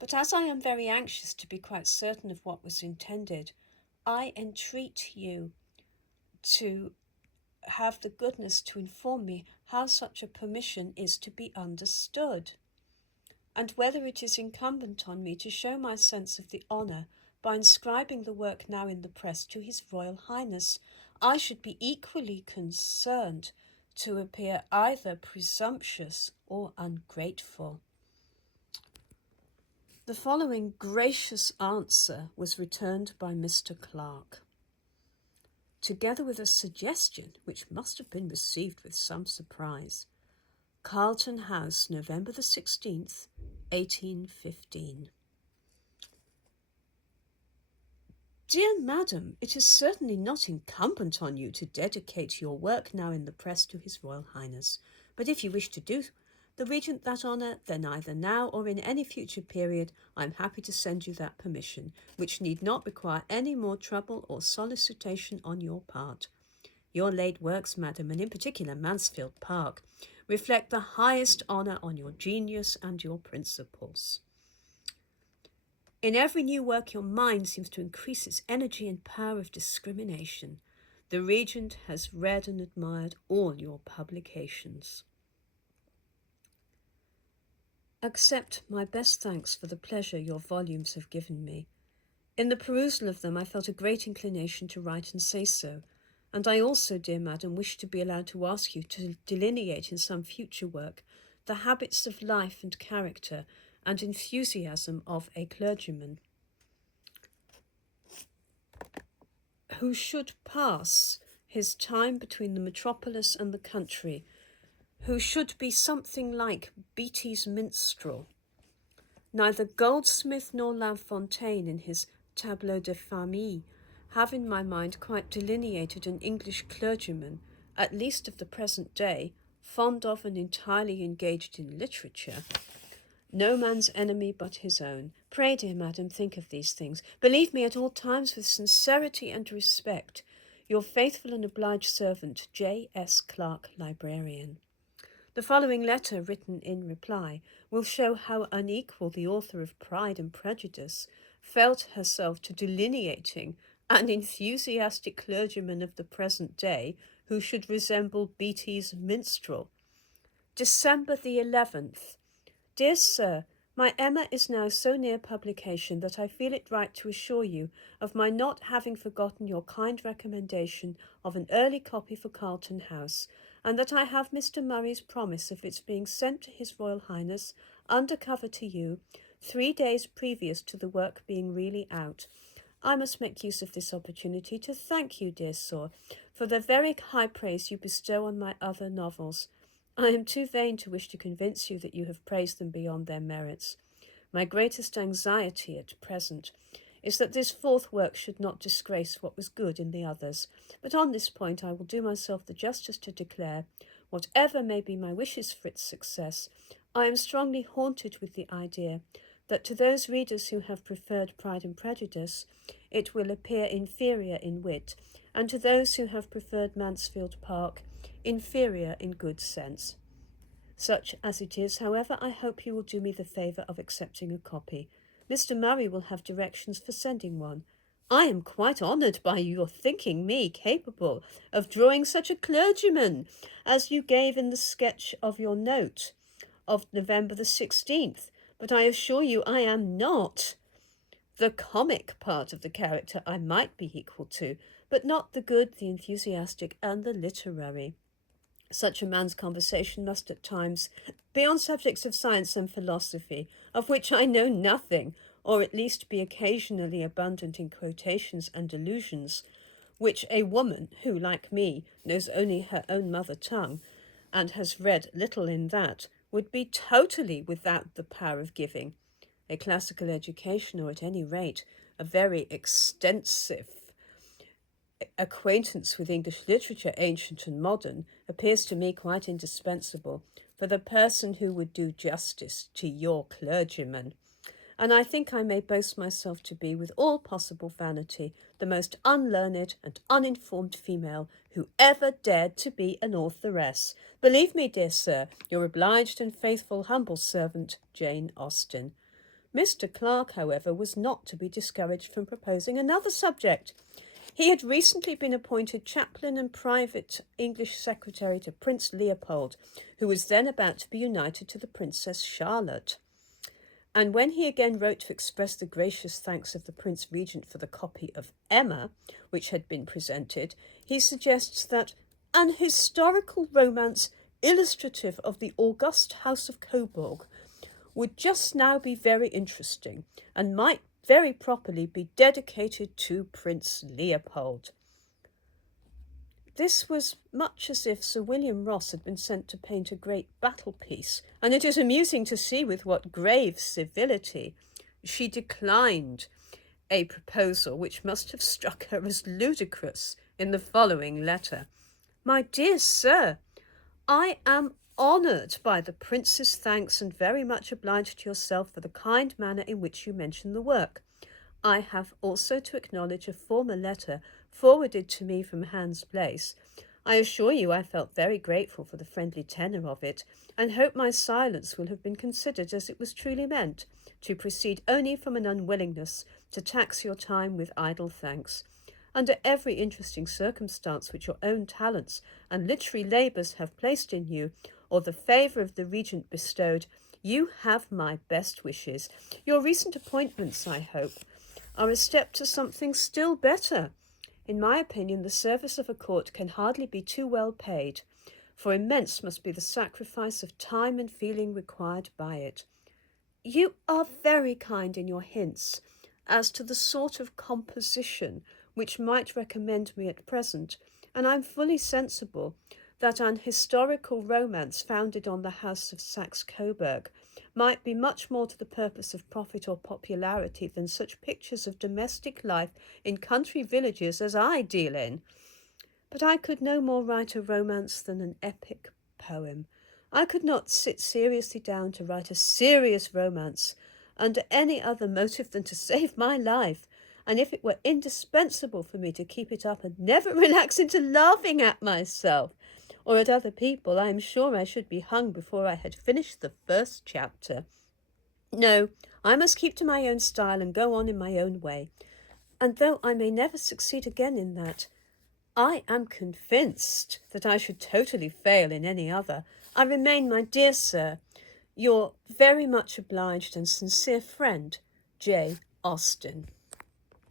But as I am very anxious to be quite certain of what was intended, I entreat you to have the goodness to inform me how such a permission is to be understood, and whether it is incumbent on me to show my sense of the honour by inscribing the work now in the press to His Royal Highness. I should be equally concerned to appear either presumptuous or ungrateful. The following gracious answer was returned by Mr. Clarke, together with a suggestion which must have been received with some surprise. Carlton House, November the 16th, 1815. Dear Madam, it is certainly not incumbent on you to dedicate your work now in the press to His Royal Highness, but if you wish to do the Regent that honour, then either now or in any future period I am happy to send you that permission, which need not require any more trouble or solicitation on your part. Your late works, Madam, and in particular Mansfield Park, reflect the highest honour on your genius and your principles. In every new work your mind seems to increase its energy and power of discrimination. The Regent has read and admired all your publications. Accept my best thanks for the pleasure your volumes have given me. In the perusal of them I felt a great inclination to write and say so, and I also, dear Madam, wish to be allowed to ask you to delineate in some future work the habits of life and character and enthusiasm of a clergyman who should pass his time between the metropolis and the country, who should be something like Beattie's minstrel. Neither Goldsmith nor La Fontaine in his Tableau de Famille have in my mind quite delineated an English clergyman, at least of the present day, fond of and entirely engaged in literature. No man's enemy but his own. Pray, dear Madam, think of these things. Believe me at all times with sincerity and respect, your faithful and obliged servant, J. S. Clarke, Librarian. The following letter, written in reply, will show how unequal the author of Pride and Prejudice felt herself to delineating an enthusiastic clergyman of the present day who should resemble Beattie's minstrel. December the 11th. Dear Sir, my Emma is now so near publication that I feel it right to assure you of my not having forgotten your kind recommendation of an early copy for Carlton House, and that I have Mr. Murray's promise of its being sent to His Royal Highness under cover to you 3 days previous to the work being really out. I must make use of this opportunity to thank you, dear sir, for the very high praise you bestow on my other novels. I am too vain to wish to convince you that you have praised them beyond their merits. My greatest anxiety at present is that this fourth work should not disgrace what was good in the others, but on this point I will do myself the justice to declare, whatever may be my wishes for its success, I am strongly haunted with the idea that to those readers who have preferred Pride and Prejudice, it will appear inferior in wit, and to those who have preferred Mansfield Park, inferior in good sense. Such as it is, however, I hope you will do me the favour of accepting a copy. Mr. Murray will have directions for sending one. I am quite honoured by your thinking me capable of drawing such a clergyman as you gave in the sketch of your note of November the 16th, but I assure you I am not. The comic part of the character I might be equal to, but not the good, the enthusiastic, and the literary. Such a man's conversation must at times be on subjects of science and philosophy, of which I know nothing, or at least be occasionally abundant in quotations and allusions, which a woman who, like me, knows only her own mother tongue, and has read little in that, would be totally without the power of giving. A classical education, or at any rate a very extensive acquaintance with English literature, ancient and modern, appears to me quite indispensable for the person who would do justice to your clergyman. And I think I may boast myself to be, with all possible vanity, the most unlearned and uninformed female who ever dared to be an authoress. Believe me, dear sir, your obliged and faithful humble servant, Jane Austen. Mr. Clark, however, was not to be discouraged from proposing another subject. He had recently been appointed chaplain and private English secretary to Prince Leopold, who was then about to be united to the Princess Charlotte. And when he again wrote to express the gracious thanks of the Prince Regent for the copy of Emma, which had been presented, he suggests that an historical romance illustrative of the august House of Coburg would just now be very interesting and might very properly be dedicated to Prince Leopold. This was much as if Sir William Rosse had been sent to paint a great battle piece, and it is amusing to see with what grave civility she declined a proposal which must have struck her as ludicrous in the following letter. My dear sir, I am honoured by the Prince's thanks and very much obliged to yourself for the kind manner in which you mention the work. I have also to acknowledge a former letter forwarded to me from Hans Place. I assure you I felt very grateful for the friendly tenor of it, and hope my silence will have been considered as it was truly meant, to proceed only from an unwillingness to tax your time with idle thanks. Under every interesting circumstance which your own talents and literary labours have placed in you, or the favour of the Regent bestowed, you have my best wishes. Your recent appointments, I hope, are a step to something still better. In my opinion, the service of a court can hardly be too well paid, for immense must be the sacrifice of time and feeling required by it. You are very kind in your hints as to the sort of composition which might recommend me at present, and I am fully sensible that an historical romance founded on the House of Saxe-Coburg might be much more to the purpose of profit or popularity than such pictures of domestic life in country villages as I deal in. But I could no more write a romance than an epic poem. I could not sit seriously down to write a serious romance under any other motive than to save my life, and if it were indispensable for me to keep it up and never relax into laughing at myself or at other people, I am sure I should be hung before I had finished the first chapter. No, I must keep to my own style and go on in my own way, and though I may never succeed again in that, I am convinced that I should totally fail in any other. I remain, my dear sir, your very much obliged and sincere friend, J. Austen.